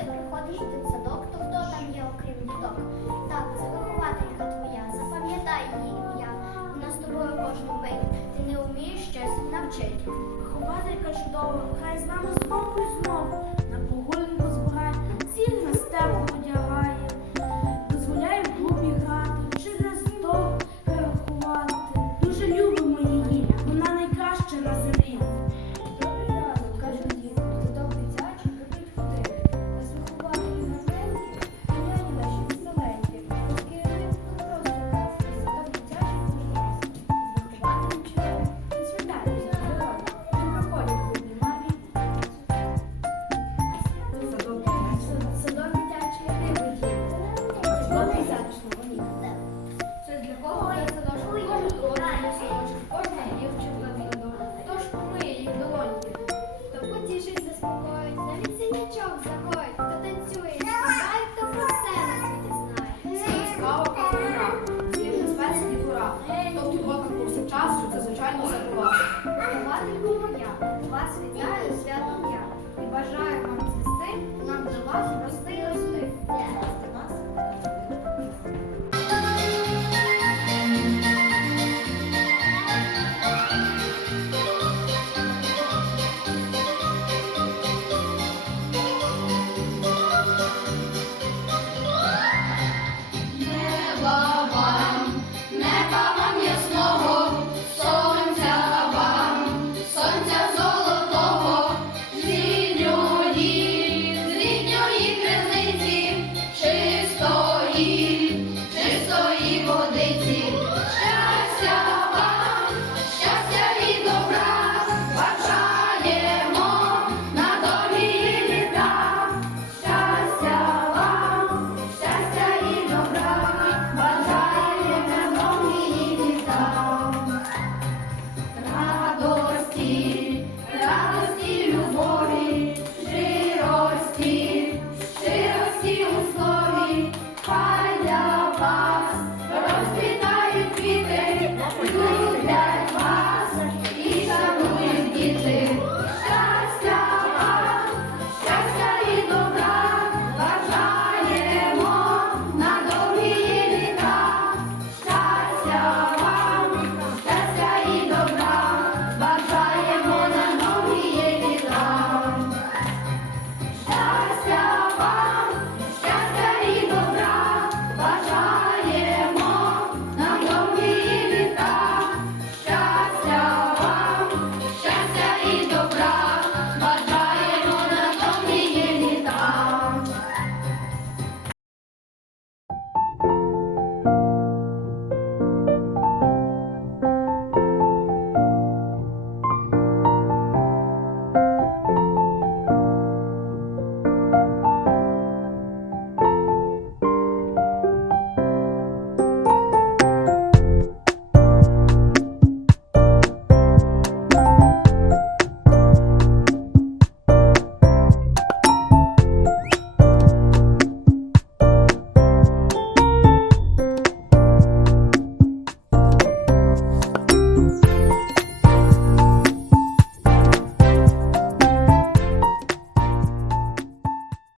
ти приходиш в дитсадок, то хто там є, окрім діток? Так, це вихователька твоя. Запам'ятай її ім'я. Вона з тобою кожну мить. Ти не вмієш щось навчити. Вихователька чудова, хай з нами знову і знову повсякчас, це звичайно забувати. Вихователько моя, вас вітаю святом я. І бажаю вам цвісти, нам до вас рости. us.